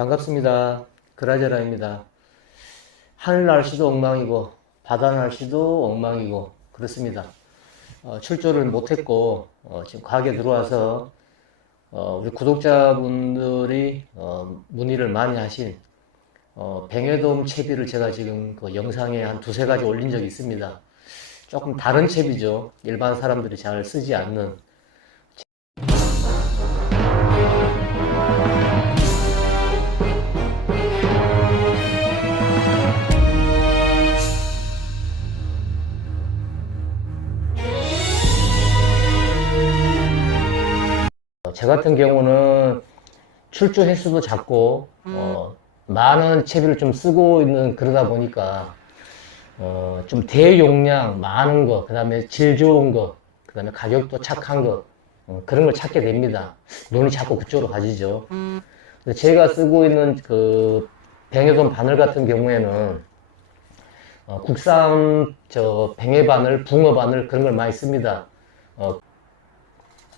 반갑습니다. 그라제라입니다. 하늘 날씨도 엉망이고 바다 날씨도 엉망이고 그렇습니다. 출조를 못했고 지금 가게 들어와서 우리 구독자분들이 문의를 많이 하신 뱅에돔 채비를 제가 지금 그 영상에 한 두세 가지 올린 적이 있습니다. 조금 다른 채비죠. 일반 사람들이 잘 쓰지 않는. 제 같은 경우는 출조 횟수도 작고 많은 채비를 좀 쓰고 있는 그러다 보니까 좀 대용량 많은 거, 그 다음에 질 좋은 거, 그 다음에 가격도 착한 거, 그런 걸 찾게 됩니다. 눈이 자꾸 그쪽으로 가지죠. 제가 쓰고 있는 그 뱅에돔 바늘 같은 경우에는 국산 뱅에 바늘, 붕어 바늘 그런 걸 많이 씁니다.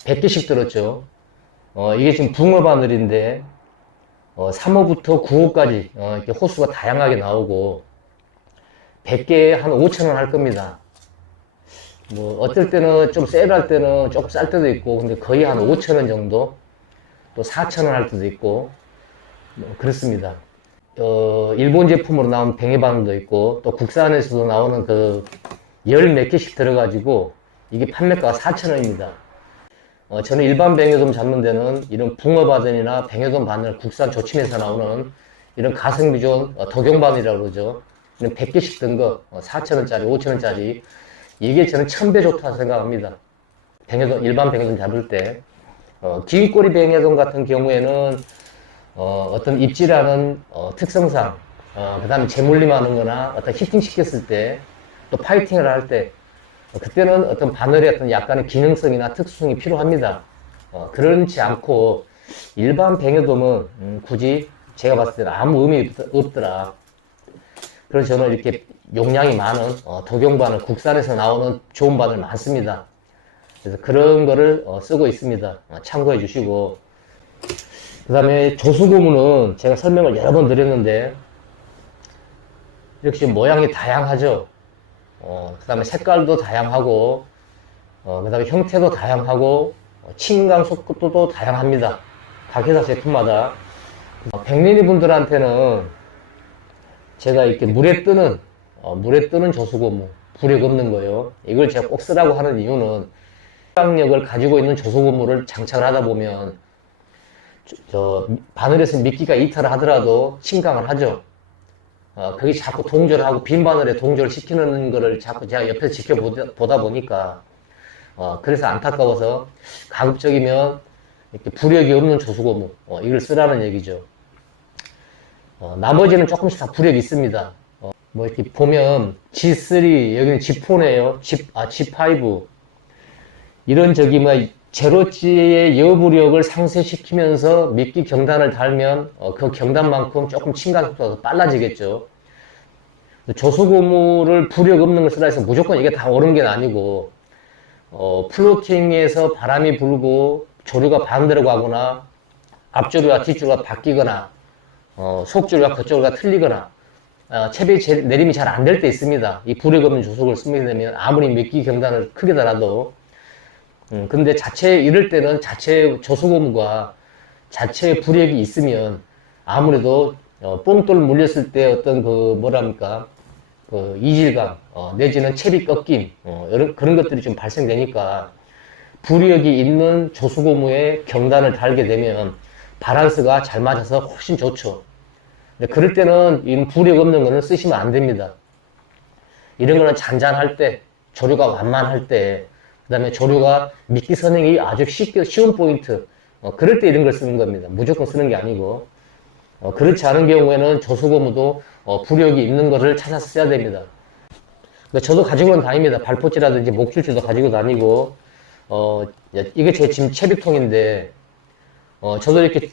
100개씩 들었죠. 이게 지금 붕어 바늘인데 3호부터 9호까지 이렇게 호수가 다양하게 나오고 100개에 한 5,000원 할 겁니다. 뭐 어떨 때는 좀 세일할 때는 조금 쌀 때도 있고 근데 거의 한 5,000원 정도, 또 4,000원 할 때도 있고 뭐 그렇습니다. 일본 제품으로 나온 뱅에 바늘도 있고 또 국산에서도 나오는 그 열 몇 개씩 들어가지고 이게 판매가가 4,000원입니다. 저는 일반 뱅에돔 잡는 데는 이런 붕어 바늘이나 뱅에돔 바늘, 국산 조침에서 나오는 이런 가성비 좋은 독용 바늘이라고 그러죠. 이런 100개씩 든 거, 4,000원짜리, 5,000원짜리. 이게 저는 1000배 좋다고 생각합니다. 뱅에돔, 일반 뱅에돔 잡을 때. 긴 꼬리 뱅에돔 같은 경우에는, 어떤 입질하는, 특성상, 그 다음에 재물림하는 거나 어떤 히팅 시켰을 때, 또 파이팅을 할 때, 그때는 어떤 바늘의 어떤 약간의 기능성이나 특수성이 필요합니다. 그렇지 않고 일반 뱅에돔은 굳이 제가 봤을 때는 아무 의미 없더라. 그래서 저는 이렇게 용량이 많은 독용 바늘, 국산에서 나오는 좋은 바늘 많습니다. 그래서 그런 거를 쓰고 있습니다. 참고해 주시고, 그 다음에 조수고무는 제가 설명을 여러 번 드렸는데 역시 모양이 다양하죠. 그 다음에 색깔도 다양하고, 그 다음에 형태도 다양하고, 침강 속도도 다양합니다. 각 회사 제품마다. 백린이 분들한테는 제가 이렇게 물에 뜨는 조수고무, 부력 없는 거예요. 이걸 제가 꼭 쓰라고 하는 이유는 침강력을 가지고 있는 조수고무를 장착을 하다 보면, 바늘에서 미끼가 이탈을 하더라도 침강을 하죠. 그게 자꾸 동조를 하고 빈 바늘에 동조를 시키는 거를 자꾸 제가 옆에서 지켜보다 보니까 그래서 안타까워서 가급적이면 이렇게 부력이 없는 조수고무 이걸 쓰라는 얘기죠. 나머지는 조금씩 다 부력이 있습니다. 뭐 이렇게 보면 G3, 여기는 G4네요. G5 이런 뭐 제로지의 여부력을 상쇄시키면서 미끼 경단을 달면 그 경단만큼 조금 침강 속도가 빨라지겠죠. 조수고무를 부력 없는 걸 쓰라 해서 무조건 이게 다 옳은 게 아니고 플로팅에서 바람이 불고 조류가 반대로 가거나 앞조류와 뒷조류가 바뀌거나 속조류와 겉조류가 틀리거나 채비 내림이 잘 안 될 때 있습니다. 이 부력 없는 조수고를 쓰게 되면 아무리 미끼 경단을 크게 달아도 근데 이럴 때는 자체 조수고무가 자체의 부력이 있으면 아무래도 뽕돌 물렸을 때 어떤 그 이질감 내지는 채비 꺾임 그런 것들이 좀 발생되니까 부력이 있는 조수고무에 경단을 달게 되면 바란스가 잘 맞아서 훨씬 좋죠. 근데 그럴 때는 이 부력 없는 거는 쓰시면 안 됩니다. 이런 거는 잔잔할 때, 조류가 완만할 때, 그 다음에 조류가 미끼 선행이 아주 쉬운 포인트, 그럴 때 이런 걸 쓰는 겁니다. 무조건 쓰는 게 아니고. 그렇지 않은 경우에는 조수고무도 부력이 있는 거를 찾아서 써야 됩니다. 저도 가지고는 다닙니다. 발포찌라든지 목줄지도 가지고 다니고, 이게 제 지금 채비통인데, 저도 이렇게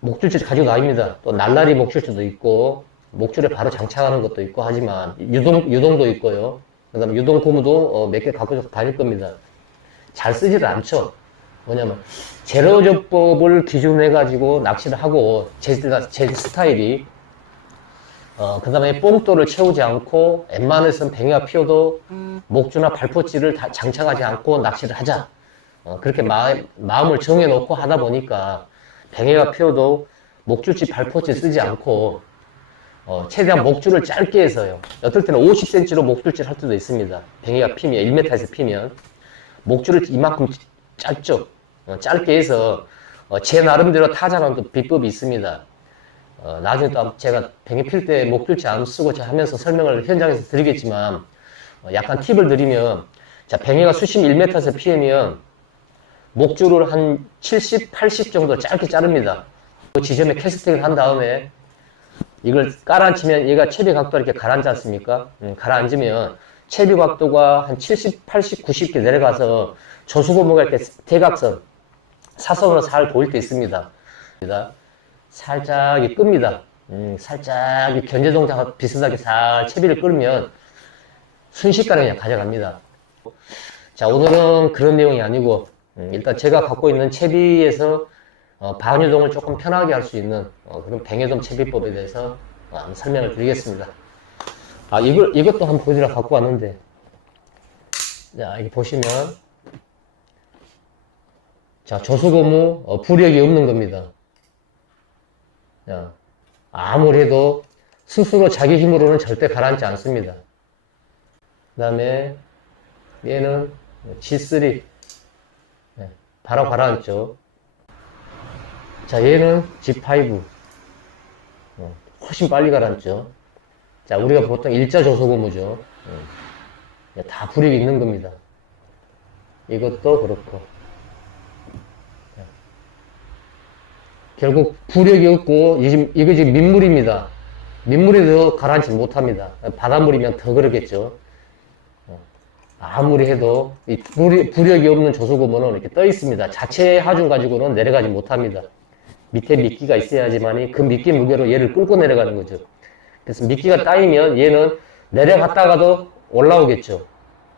목줄지 가지고 다닙니다. 또 날라리 목줄지도 있고, 목줄에 바로 장착하는 것도 있고 하지만, 유동도 있고요. 그 다음에 유동 고무도 몇 개 갖고 다닐 겁니다. 잘 쓰지를 않죠. 뭐냐면 제로조법을 기준으로 해가지고 낚시를 하고 제 스타일이 그 다음에 뽕돌을 채우지 않고 웬만해서는 뱅이가 피어도 목줄이나 발포찌를 다 장착하지 않고 낚시를 하자. 그렇게 마음을 정해놓고 하다 보니까 뱅이가 피어도 목줄치 발포찌 쓰지 않고 최대한 목줄을 짧게 해서요. 어떨 때는 50cm로 목줄질 할 때도 있습니다. 뱅이가 피면 1m에서 피면 목줄을 이만큼 짧죠. 짧게 해서 제 나름대로 타자는 또 비법이 있습니다. 나중에 또 제가 뱅이 필 때 목줄치 안 쓰고 하면서 설명을 현장에서 드리겠지만 약간 팁을 드리면 자 뱅이가 수심 1m에서 피면 목줄을 한 70, 80 정도 짧게 자릅니다. 그 지점에 캐스팅을 한 다음에 이걸 깔아앉히면 얘가 채비 각도가 이렇게 가라앉지 않습니까? 가라앉으면 채비 각도가 한 70, 80, 90 이렇게 내려가서 조수고무가 이렇게 대각선, 사선으로 잘 보일 때 있습니다. 살짝 끕니다. 살짝 견제 동작과 비슷하게 살 채비를 끌면 순식간에 그냥 가져갑니다. 자, 오늘은 그런 내용이 아니고 일단 제가 갖고 있는 채비에서 반유동을 조금 편하게 할 수 있는 그런 뱅에돔 채비법에 대해서 한번 설명을 드리겠습니다. 이것도 한번 보여드리러 갖고 왔는데, 자, 여기 보시면, 자, 조수고무, 부력이 없는 겁니다. 자, 아무리 해도 스스로 자기 힘으로는 절대 가라앉지 않습니다. 그 다음에, 얘는 G3, 바로 가라앉죠. 자, 얘는 G5. 훨씬 빨리 가라앉죠. 자, 우리가 보통 일자 조소고무죠. 다 부력이 있는 겁니다. 이것도 그렇고. 결국 부력이 없고, 이거 지금 민물입니다. 민물에도 가라앉지 못합니다. 바닷물이면 더 그러겠죠. 아무리 해도 이 부력이 없는 조소고무는 이렇게 떠 있습니다. 자체 하중 가지고는 내려가지 못합니다. 밑에 미끼가 있어야지만이 그 미끼 무게로 얘를 끌고 내려가는 거죠. 그래서 미끼가 따이면 얘는 내려갔다가도 올라오겠죠.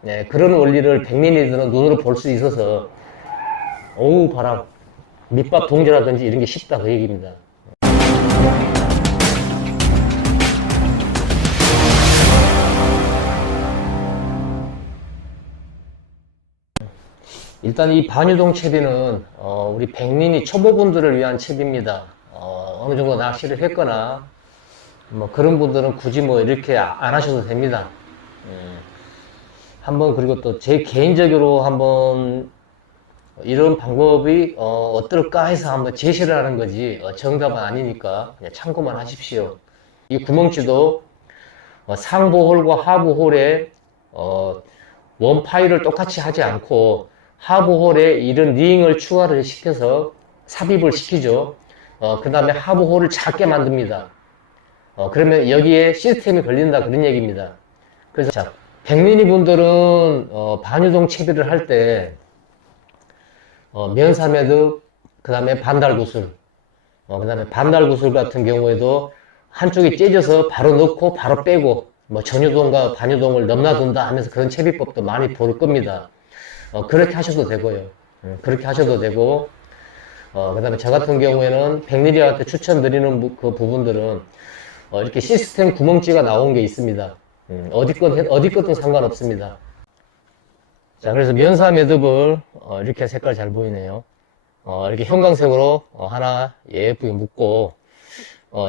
네, 그런 원리를 백민이들은 눈으로 볼 수 있어서 어우 바람, 밑밥 동제라든지 이런 게 쉽다 그 얘기입니다. 일단 이 반유동 채비는 우리 백린이 초보분들을 위한 채비입니다. 어느 정도 낚시를 했거나 뭐 그런 분들은 굳이 뭐 이렇게 안 하셔도 됩니다. 한번 그리고 또 제 개인적으로 한번 이런 방법이 어떨까 해서 한번 제시를 하는 거지 정답은 아니니까 그냥 참고만 하십시오. 이 구멍치도 상부 홀과 하부 홀에 원 파일을 똑같이 하지 않고 하부 홀에 이런 링을 추가를 시켜서 삽입을 시키죠. 그 다음에 하부 홀을 작게 만듭니다. 그러면 여기에 시스템이 걸린다 그런 얘기입니다. 그래서 자, 백린이 분들은 반유동 채비를 할 때 면사매듭, 그 다음에 반달구슬, 그 다음에 반달구슬 같은 경우에도 한쪽이 째져서 바로 넣고 바로 빼고 뭐 전유동과 반유동을 넘나든다 하면서 그런 채비법도 많이 볼 겁니다. 그렇게 하셔도 되고요. 그렇게 하셔도 되고, 그 다음에 저 같은 경우에는 백리리한테 추천드리는 그 부분들은, 이렇게 시스템 구멍찌가 나온 게 있습니다. 어디 거든 상관없습니다. 자, 그래서 면사 매듭을, 이렇게 색깔 잘 보이네요. 이렇게 형광색으로 하나 예쁘게 묶고,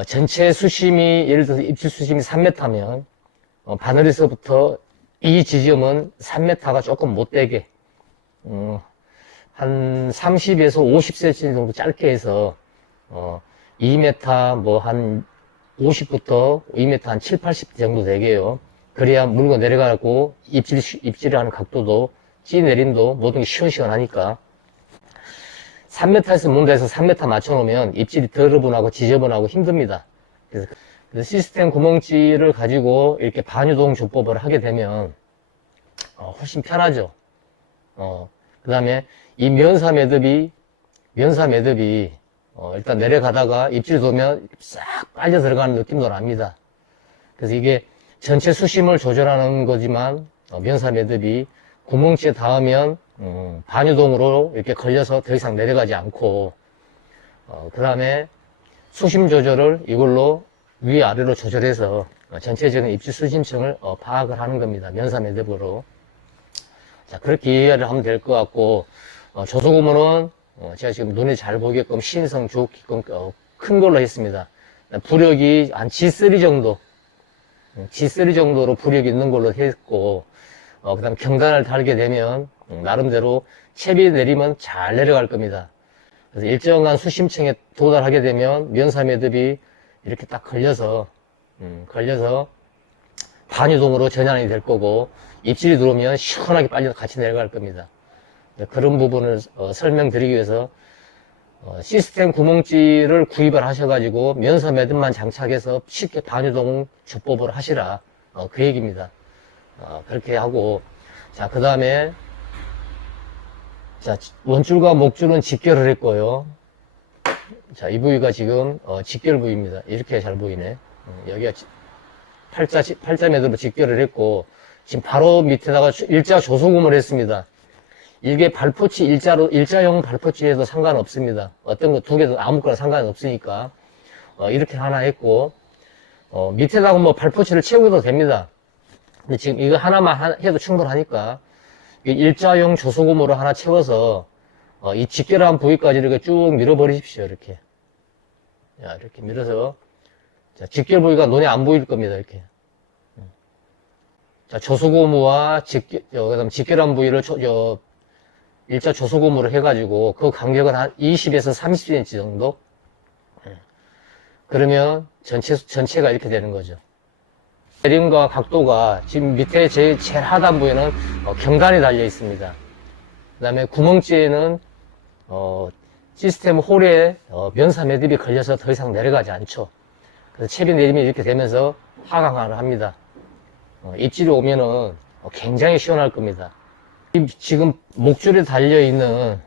전체 수심이, 예를 들어서 입질 수심이 3m면, 바늘에서부터 이 지점은 3m가 조금 못되게, 한 30에서 50cm 정도 짧게 해서 2m 뭐 한 50부터 2m 한 7, 80 정도 되게요. 그래야 물고 내려가고 입질을 하는 각도도 찌내림도 모든 게 시원시원하니까 3m에서 문대에서 3m 맞춰놓으면 입질이 더러분하고 지저분하고 힘듭니다. 그래서 시스템 구멍찌를 가지고 이렇게 반유동 조법을 하게 되면 훨씬 편하죠. 그 다음에 이 면사 매듭이 일단 내려가다가 입질 도면 싹 빨려 들어가는 느낌도 납니다. 그래서 이게 전체 수심을 조절하는 거지만 면사 매듭이 구멍치에 닿으면 반유동으로 이렇게 걸려서 더 이상 내려가지 않고, 그 다음에 수심 조절을 이걸로 위아래로 조절해서 전체적인 입지 수심층을 파악을 하는 겁니다. 면사 매듭으로. 자, 그렇게 이해를 하면 될 것 같고, 조소고무는 제가 지금 눈에 잘 보게끔 신성 좋게끔 큰 걸로 했습니다. 부력이 한 G3 정도, G3 정도로 부력이 있는 걸로 했고, 그 다음 경단을 달게 되면 나름대로 채비 내리면 잘 내려갈 겁니다. 그래서 일정한 수심층에 도달하게 되면 면사 매듭이 이렇게 딱 걸려서 반유동으로 전환이 될 거고, 입질이 들어오면 시원하게 빨리 같이 내려갈 겁니다. 그런 부분을 설명드리기 위해서 시스템 구멍찌를 구입을 하셔가지고 면사 매듭만 장착해서 쉽게 반유동 주법을 하시라, 그 얘기입니다. 그렇게 하고, 자, 그 다음에 자, 원줄과 목줄은 직결을 했고요. 자, 이 부위가 지금 직결 부위입니다. 이렇게 잘 보이네. 여기가 팔자 매듭으로 직결을 했고, 지금 바로 밑에다가 일자 조소금을 했습니다. 이게 발포치 일자용 발포치에도 상관없습니다. 어떤 거 두 개도 아무거나 상관없으니까 이렇게 하나 했고, 밑에다가 뭐 발포치를 채우도 됩니다. 근데 지금 이거 하나만 해도 충분하니까 일자용 조소금으로 하나 채워서 이 직결한 부위까지 이렇게 쭉 밀어버리십시오. 이렇게. 자, 이렇게 밀어서, 자, 직결 부위가 눈에 안 보일 겁니다. 이렇게. 자, 조소고무와 그다음 직결한 부위를 일자 조소고무로 해가지고 그 간격은 한 20에서 30cm 정도. 그러면 전체가 이렇게 되는 거죠. 내림과 각도가 지금 밑에 제일 하단부에는 경단이 달려 있습니다. 그 다음에 구멍지에는 시스템 홀에 면사 매듭이 걸려서 더 이상 내려가지 않죠. 그래서 채비 내림이 이렇게 되면서 하강을 합니다. 입질이 오면은 굉장히 시원할 겁니다. 지금 목줄에 달려있는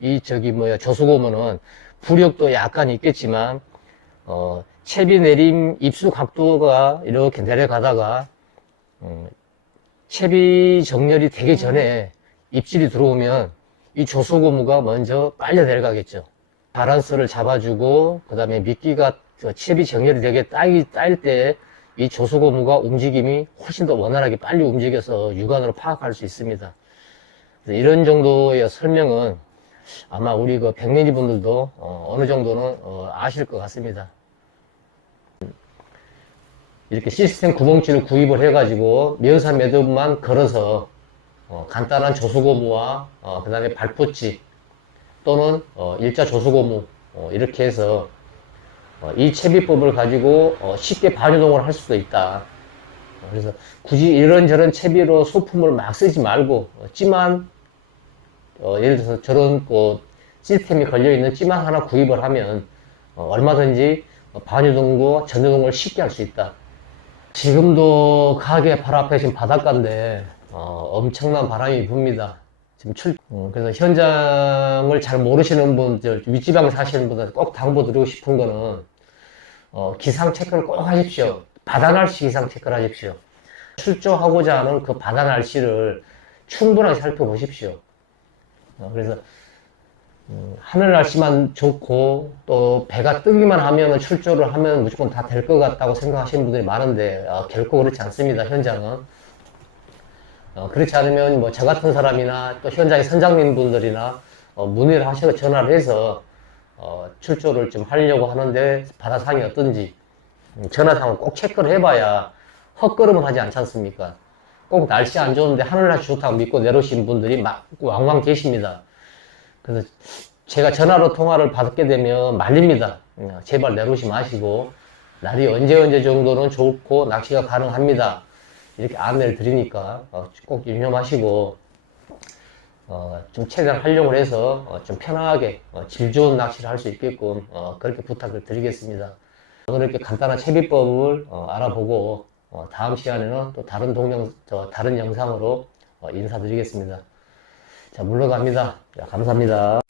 이 조수고무는 부력도 약간 있겠지만 채비 내림 입수 각도가 이렇게 내려가다가 채비 정렬이 되기 전에 입질이 들어오면 이 조수고무가 먼저 빨려 내려가겠죠. 바란스를 잡아주고 그 다음에 미끼가 채비 정렬이 되게 따일 때 이 조수고무가 움직임이 훨씬 더 원활하게 빨리 움직여서 육안으로 파악할 수 있습니다. 이런 정도의 설명은 아마 우리 그 백매니 분들도 어느 정도는 아실 것 같습니다. 이렇게 시스템 구멍줄을 구입을 해가지고 면사 매듭만 걸어서 간단한 조수고무와 그 다음에 발포치 또는 일자 조수고무 이렇게 해서 이 채비법을 가지고 쉽게 반유동을 할 수도 있다. 그래서 굳이 이런저런 채비로 소품을 막 쓰지 말고 찌만 예를 들어서 저런 시스템이 걸려있는 찌만 하나 구입을 하면 얼마든지 반유동과 전유동을 쉽게 할 수 있다. 지금도 가게 바로 앞에 지금 바닷가인데 엄청난 바람이 붑니다. 지금 그래서 현장을 잘 모르시는 분들, 윗지방에 사시는 분들 꼭 당부드리고 싶은 거는 기상 체크를 꼭 하십시오. 바다 날씨 기상 체크를 하십시오. 출조하고자 하는 그 바다 날씨를 충분하게 살펴보십시오. 그래서 하늘 날씨만 좋고 또 배가 뜨기만 하면 출조를 하면 무조건 다 될 것 같다고 생각하시는 분들이 많은데 결코 그렇지 않습니다. 현장은 그렇지 않으면 뭐 저 같은 사람이나 또 현장의 선장님 분들이나 문의를 하셔서 전화를 해서 출조를 좀 하려고 하는데 바다상이 어떤지 전화상을 꼭 체크를 해봐야 헛걸음을 하지 않지 않습니까? 꼭 날씨 안 좋은데 하늘날씨 좋다고 믿고 내려오신 분들이 막 왕왕 계십니다. 그래서 제가 전화로 통화를 받게 되면 말립니다. 제발 내려오지 마시고 날이 언제 정도는 좋고 낚시가 가능합니다. 이렇게 안내를 드리니까 꼭 유념하시고 좀 최대한 활용을 해서 좀 편하게 질 좋은 낚시를 할 수 있게끔 그렇게 부탁을 드리겠습니다. 오늘 이렇게 간단한 채비법을 알아보고 다음 시간에는 또 다른 영상으로 인사드리겠습니다. 자, 물러갑니다. 자, 감사합니다.